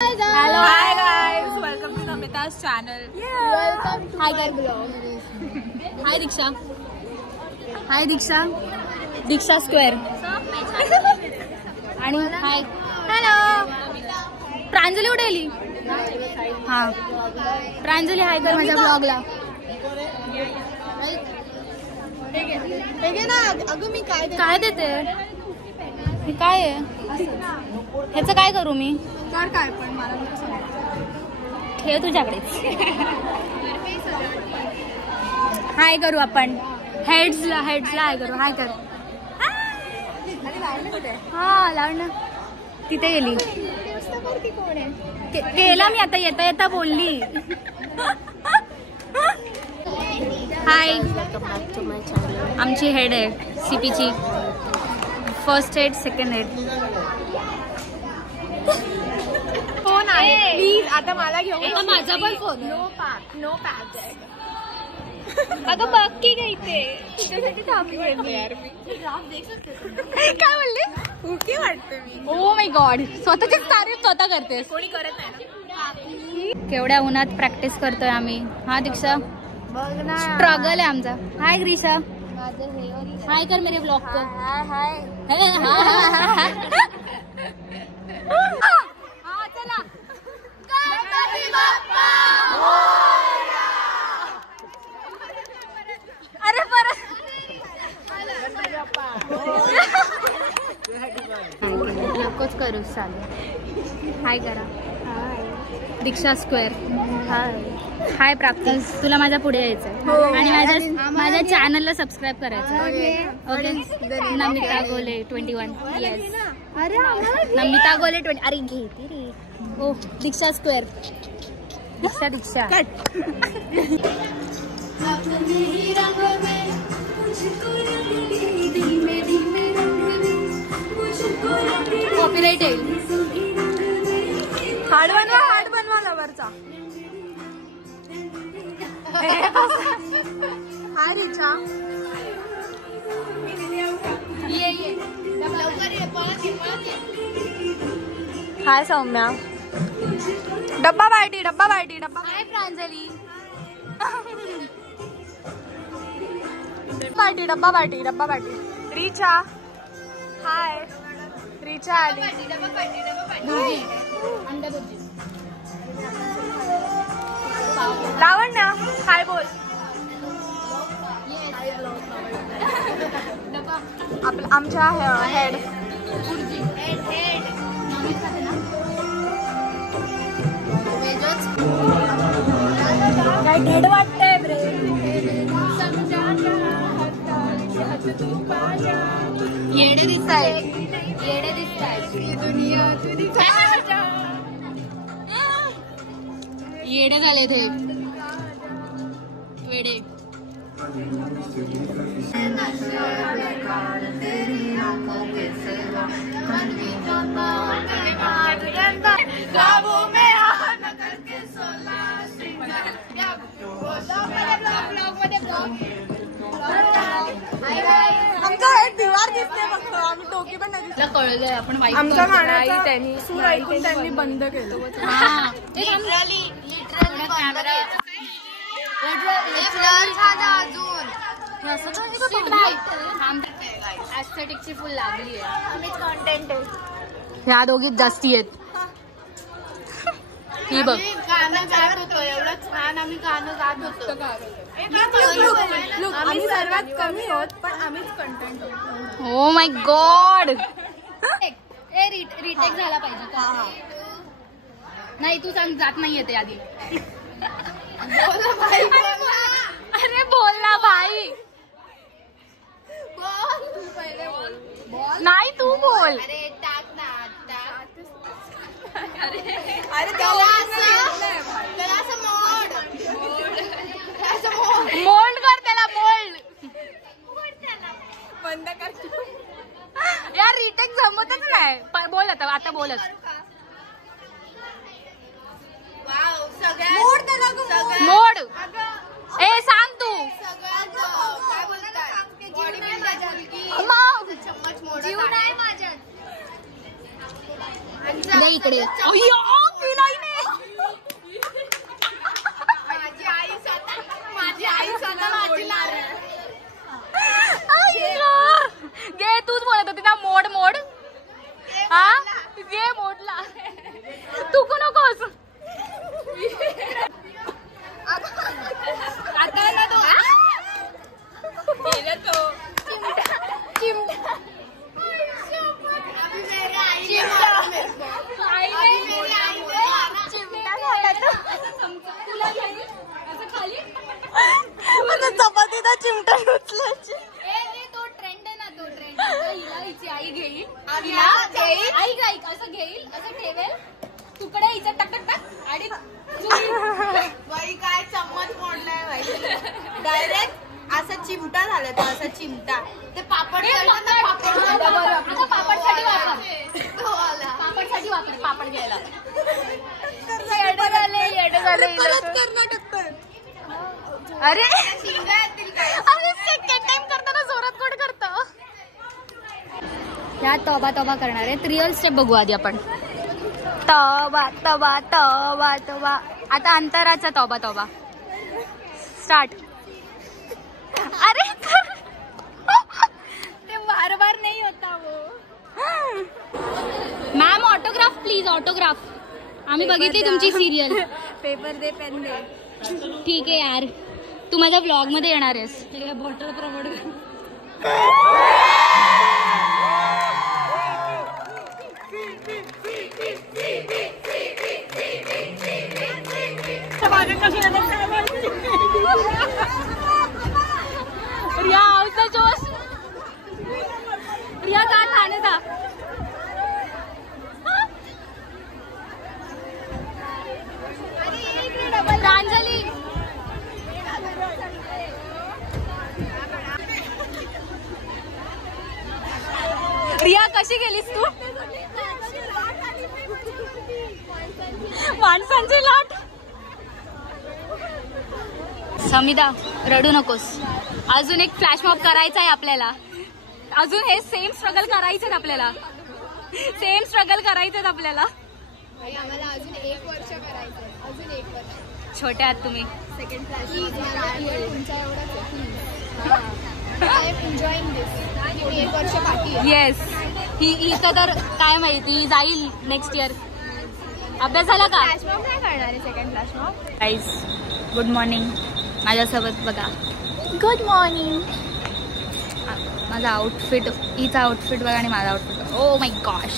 Hello. Hi guys. Welcome to Namita's channel. Welcome to Hi my guys. vlog. Hi Diksha. Hi Diksha. Diksha Square. आणि हाय. Hello. Pranjali कुठे गेली? हा. प्रांजली हाय कर माझ्या ब्लॉगला. अगं मी काय देते? हे काय आहे? ह्याचं काय करू मी? काय पण मला ठेव तुझ्याकडेच. हाय करू आपण. हेड्सला हाय करू. हाय कर. हा लाव ना. तिथे गेली. केला मी आता येता येता बोलली. हाय. आमची हेड आहे सीपीची. First head second head. Phone आहे प्लीज आता मला घेऊन. आता माझा पण फोन. नो पॅक अगं बघ की काय ते तुझ्यासाठी थांबली यार मी. काय बोलले? ओके वाटते मी. Oh my God. स्वतःचीच तारीफ स्वतः करतेस. कोणी करत नाही ना. केवढ्या उन्हात प्रॅक्टिस करतोय आम्ही. हा दीक्षा बघ ना स्ट्रगल आहे आमचा. हाय ग्रीशा. हाय कर मेरे ब्लॉग को. हाय चला. अरे परत नकोच करू चालेल. हाय करा. दीक्षा स्क्वेअर. हाय प्राप्ती. तुला माझ्या पुढे यायचंय आणि माझ्या चॅनलला सबस्क्राईब करायचं. ओके. नमिता गोले 21. येस. नमिता गोले 20. अरे घेते रे. ओ दीक्षा स्क्वेअर. दीक्षा कॉपीराइट येईल. हार्ड बनवा लवरचा. हाय रिचा. ये हाय सौम्या. डब्बा बायटी. हाय प्रांजली. डब्बा बायटी. रिचा. हाय रिचा आली. लावण्य हाय बोल. आमच्या हेड काय ढेड वाटतंय ब्रे. येडे दिसताय. येडे झाले ते वेडे. आमचा एक दिवार दिसते फक्त. आम्ही टोकी पण नाही दिसत. कळलंय आपण आमच्या गाण्याचा सूर ऐकून त्यांनी बंद केलं. ऍस्थेटिकची फुल लागली आहे. आम्हीच कॉन्टेंट आहे. ह्या दोघीत जास्ती आहेत. ही बघ गाणं गात होतो. एवढं छान आम्ही गाणं गात होतो. आम्ही सर्वात कमी होत पण आम्हीच content. Oh my God. Retake झाला पाहिजे का? नाही तू सांग. जात नाहीये ते आधी. अरे बोल ना भाई. नाही तू बोल. अरे टाक ना. मोल्ड कर त्याला. मोल्ड बंद कर. यार रिटेक जमतच नाही. बोल आता बोलत. मोड. ए सांग तू. जीव नाही माझ्यात. इकडे आई घेईल ऐक असं घेईल, असं ठेवेल तुकडे हिचं टक टक आणि बाई काय चम्मच मोडलाय बाई. डायरेक्ट असं चिमटा झालं तो, असा चिमटा. ते पापड पापडसाठी वापर पापड घ्यायला. अरे सेकंड टाइम करताना जोरात कोण करतो. ह्या तोबा तोबा करणार आहेत. रिअल स्टेप बघू आधी आपण. तोबा तोबा तोबा तोबा. आता अंतराचा तोबा तोबा स्टार्ट. अरे ते बार बार नाही होता वो. Ma'am autograph please, autograph. आम्ही बघितली तुमची सिरियल. पेपर दे, पेन दे. ठीक आहे यार, तू माझ्या ब्लॉग मध्ये येणार आहेस. Bottle promote. रिया आवता जोश. रिया का ठाणे था. प्रांजली रिया कशी गेलीस तू. माणसांची लाट. समिदा रडू नकोस. अजून एक फ्लॅश मॉब करायचा आहे आपल्याला. अजून हे सेम स्ट्रगल करायचेत आपल्याला. सेम स्ट्रगल करायचेत आपल्याला. आम्हाला अजून 1 वर्ष करायचं. अजून 1 वर्ष. छोटे आहात तुम्ही. सेकंड क्लास तुमच्या एवढंच आय एम एन्जॉयिंग दिस. 1 वर्ष बाकी आहे. येस. हिचं तर काय माहिती जाईल नेक्स्ट इयर. अभ्यास झाला का. फ्लॅश मॉब नाही करणार आहे. Second flash mob. Guys good morning. माझ्यासोबत बघा. Good morning. माझा आउटफिट, हिचा आउटफिट बघा आणि माझा आउटफिट. ओ माय गॉश,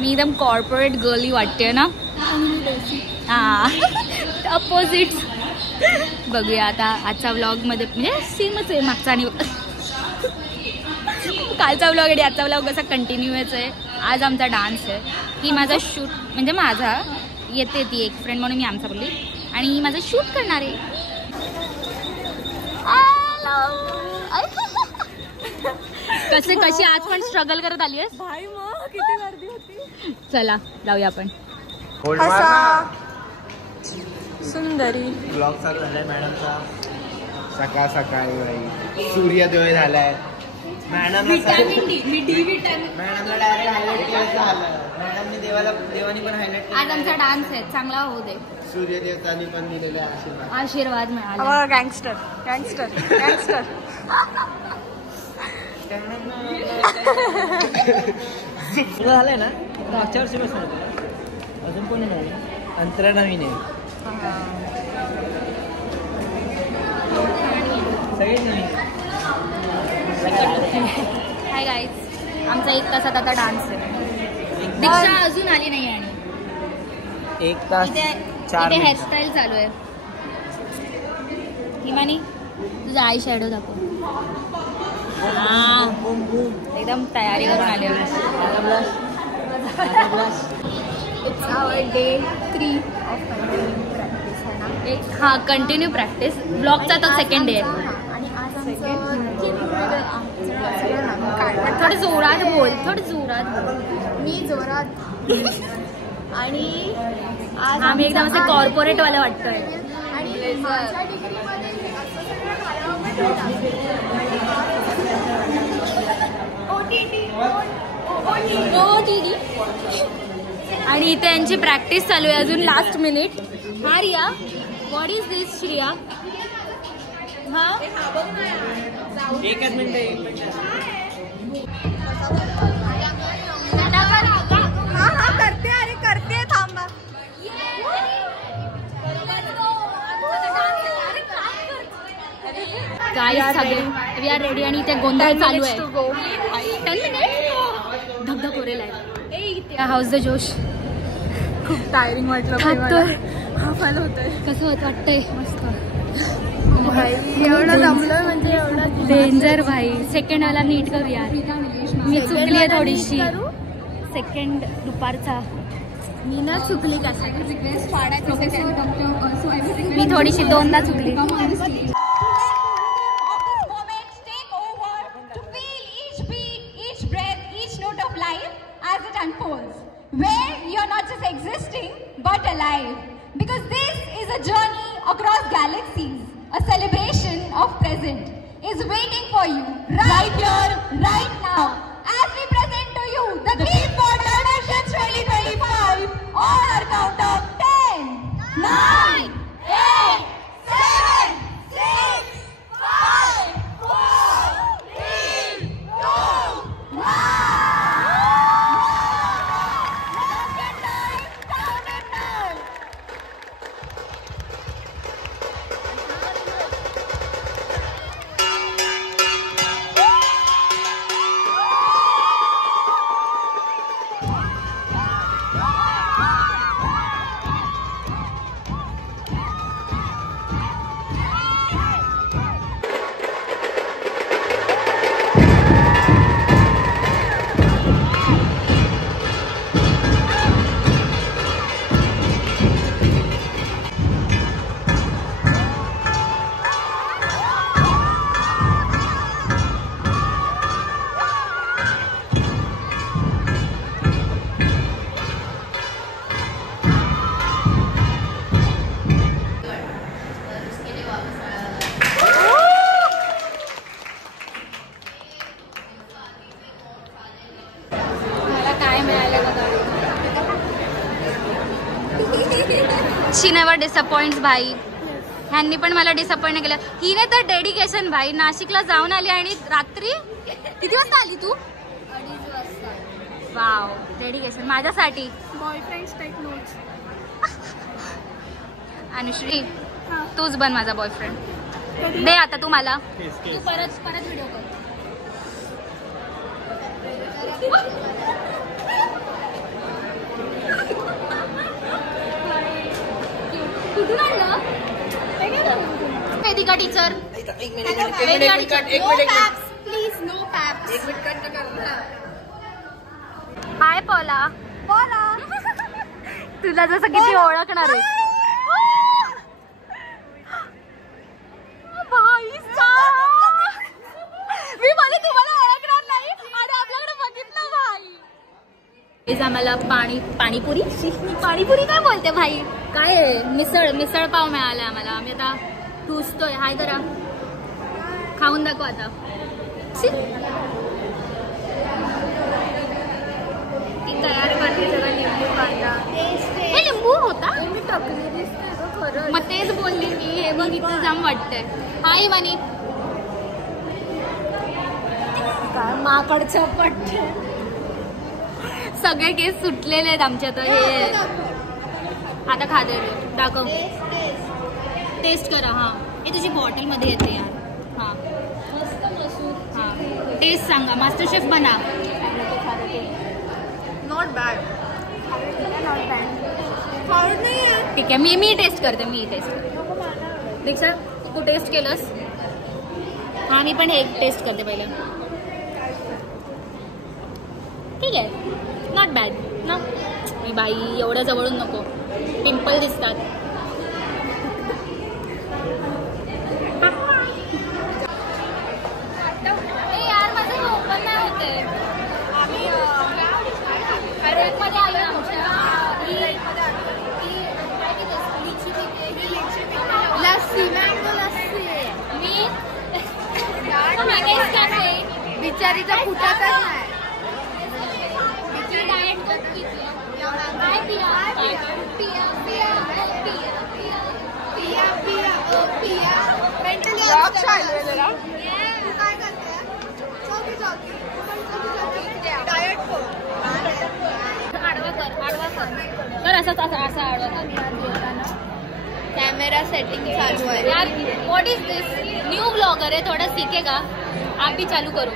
मी एकदम कॉर्पोरेट गर्ली वाटते ना. हा अपोजिट. बघूया आता आजचा व्लॉगमध्ये, म्हणजे सेमच आहे मागचा आणि कालचा व्लॉग आणि आजचा व्लॉग असा कंटिन्यूच आहे. आज आमचा डान्स आहे. ही माझा शूट, म्हणजे माझा येते ती एक फ्रेंड म्हणून मी आमचा बोलली, आणि ही माझं शूट करणार आहे. कशी आज पण स्ट्रगल करत आली आहेस. भाई मग किती गर्दी होती. चला जाऊया आपण. सुंदरी ब्लॉग चालू झालाय मॅडमचा. सकाळ सकाळी सूर्योदय झालाय. मॅडमला डायरेक्ट हायलाइट केलं झालं. मॅडमने देवानी पण हायलाइट. आज आमचा डान्स आहे, चांगला होऊ दे. सूर्यदेवतांनी पण दिलेले आशीर्वाद मिळाला. Gangster gangster gangster. झालंय ना. मागच्या वर्षी बसून अजून कोणी नाही. अंतरा नवीन आहे. सगळे नवीन. हाय गाईज, आमचा 1 तासात आता डान्स आहे. दीक्षा अजून आली नाही आणि 1 तास इथे 4 हेअरस्टाईल चालू आहे. हिमानी तुझा आय शॅडो दाखव. एकदम तयारी करून आले. It's our day 3 of continue practice है ना. हा कंटिन्यू प्रॅक्टिस. ब्लॉगचा तो सेकंड डे आहे. आणि आज आमचं थोडं जोरात बोल, थोडं जोरात बोल. मी जोरात. आणि आज आम्ही एकदम असं कॉर्पोरेट वाला वाटतोय. आणि माझ्या डिग्रीमध्ये असं सगळं OTT. आणि इथे यांची प्रॅक्टिस चालू आहे अजून लास्ट मिनिट. हा रिया, व्हॉट इज दिस श्रिया. हा 1 मिनिट. हा करते. अरे करते थांबा. काय सगळे वी आर रेडी. आणि इथे गोंधळ चालू आहे. 10 मिनिट. धगधग करेल आहे. हाऊस द जोश. खूप टायरिंग वाटलं. हा फॉल होतोय. कसं होत वाटतंय. मस्त भाई एवढं जमलं म्हणजे एवढं डेंजर भाई. सेकंड आला नीट करूया. मी चुकली आहे थोडीशी. सेकंड दुपारचा मी ना चुकली का मी थोडीशी दोनदा चुकली. As it unfolds, where you're not just existing but alive, because this is a journey across galaxies. A celebration of present is waiting for you right here, right now, as we present to you the Theme for Dimensions 2025 on our count of 10, 9, 8, 7, 6, 5, 4, 3, 2, 1. She never disappoints भाई. ह्यांनी पण मला disappoint केलं. हिने तर dedication भाई. नाशिकला जाऊन आली आणि रात्री किती वाजता आली तू? 2:30 वाजता. वाव, डेडिकेशन माझ्यासाठी. Boyfriends take notes. अनुश्री तूच बन माझा बॉयफ्रेंड. दे आता तू मला. तू परत व्हिडिओ कर. कुठून आणलं? Vedika teacher. Please no paps. Hi Paula. तुला जसं किती ओळखणार आहे. मी मला तुम्हाला ओळखणार नाही आणि आपल्याकडे बघितलं भाई. आम्हाला पाणीपुरी काय बोलते भाई? काय आहे? मिसळ पाव मिळाला आम्हाला. आम्ही आता टुसतोय. हाय करा. खाऊन दाखव आता. ती तयार करते सगळं. लिंबू कांदा. हे लिंबू होता? मग तेच बोलली मी. हे बघ इथं जाम वाटतंय. हाय वानी. माकडचं पट्ट. सगळे केस सुटलेले आहेत आमच्या. तर हे आता खाते. दाखव. टेस्ट करा. हा हे तुझी बॉटल मध्ये येते यार. हा मस्त मसूर. हा टेस्ट सांगा. मास्टर शेफ बना. Not bad. ठीक आहे. मी टेस्ट करते. मी टेस्ट. दीक्षा तू टेस्ट केलंस? हा मी पण एक टेस्ट करते पहिलं. ठीक आहे. नॉट बॅड ना. मी बाई एवढ्या जवळून नको. पिंपल दिसतात. यार माझं ओपन नाही होते. आम्ही मध्ये आलो आमच्या. लस्सी. मँगो लस्सी. मी बिचारीचा फुटातच नाही. कैमरा सेटिंग चालू है यार. What is this? New blogger है. थोड़ा सीखेगा. आप भी चालू करो.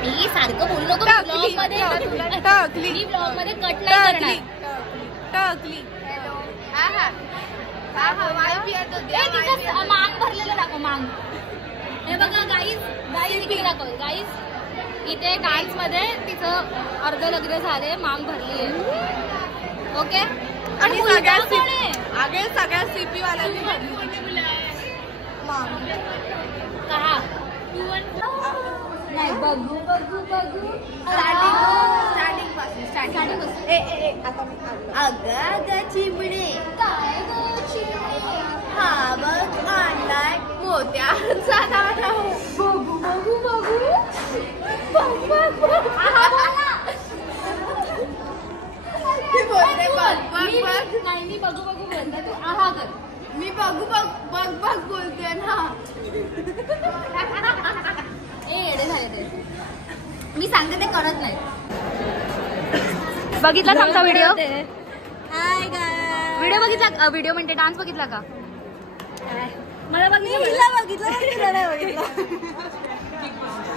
मी सारखं बोलू नको. ब्लॉग मध्ये कट नाही करणार. मांग भरलेलं दाखव. मांग हे बघा गाईज इकडे दाखव गाईज. इथे डान्स मध्ये तिचं अर्ध लग्न झाले, मांग भरली आहे. ओके. आणि सगळ्या सीपी वाल्यांनी भरली कहा नाही. बघू बघू बघू स्टार्टिंग पासून अगं चिमणे काय गं चिमणे? हा बघ आणलाय मोत्याचा दाणा. बघू बघू बघू बघ बघ बघ. मी बोलते बघ बघ बघ. नाही मी बघू बघू बोलते, तू आहा कर. मी बघू बघ बघ बघ बोलते ना. ए येडे झाले ते. मी सांगते ते करत नाही. बघितला आमचा व्हिडिओ? हाय गाय. व्हिडिओ बघितला? व्हिडिओ म्हणते डान्स बघितला का? मला बघितलं. बघितलं नाही बघितलं.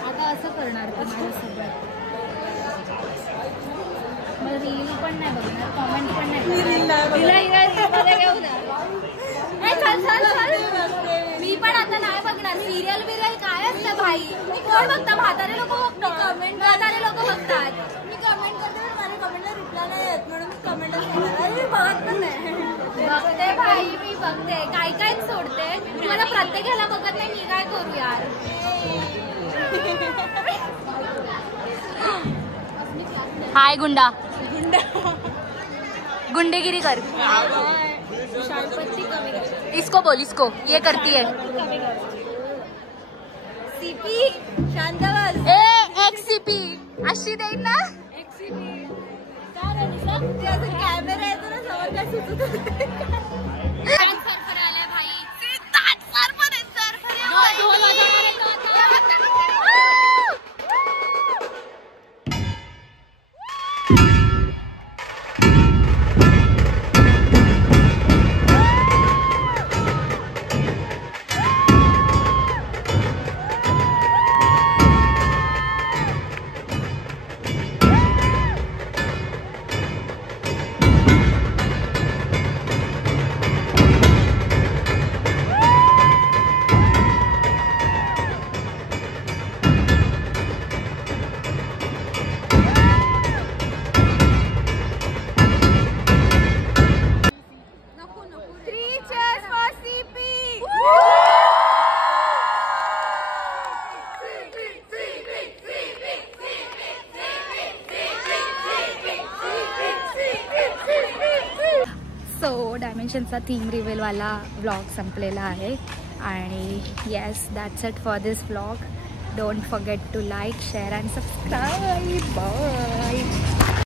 आता असं करणार तू माझ्यासोबत. मला रील पण नाही बघणार, कॉमेंट पण नाही. मी पण आता नाही बघणार. सिरियल बिरियल काय असतं भाई? कोण बघता? म्हातारे लोक बघतात. म्हातारे लोक बघतात. मी कमेंट करते पण माझ्या कमेंटला रिप्लाय नाही येत म्हणून कमेंटच नाही बघत पण नाही. बघते भाई, मी बघते. काय काय सोडते. मला प्रत्येकाला बघत नाही. मी काय करू यार? हाय गुंडा. गुंडेगिरी कर. इसको बोल, इसको ये करती है. सीपी शांत बस. ए एक सीपी अशी देईन ना. कॅमेरा येतो ना समोर काय सुचत डायमेन्शनचा थीम रिव्हीलवाला व्लॉग संपलेला आहे. आणि yes, that's it for this vlog. Don't forget to like, share and subscribe. Bye.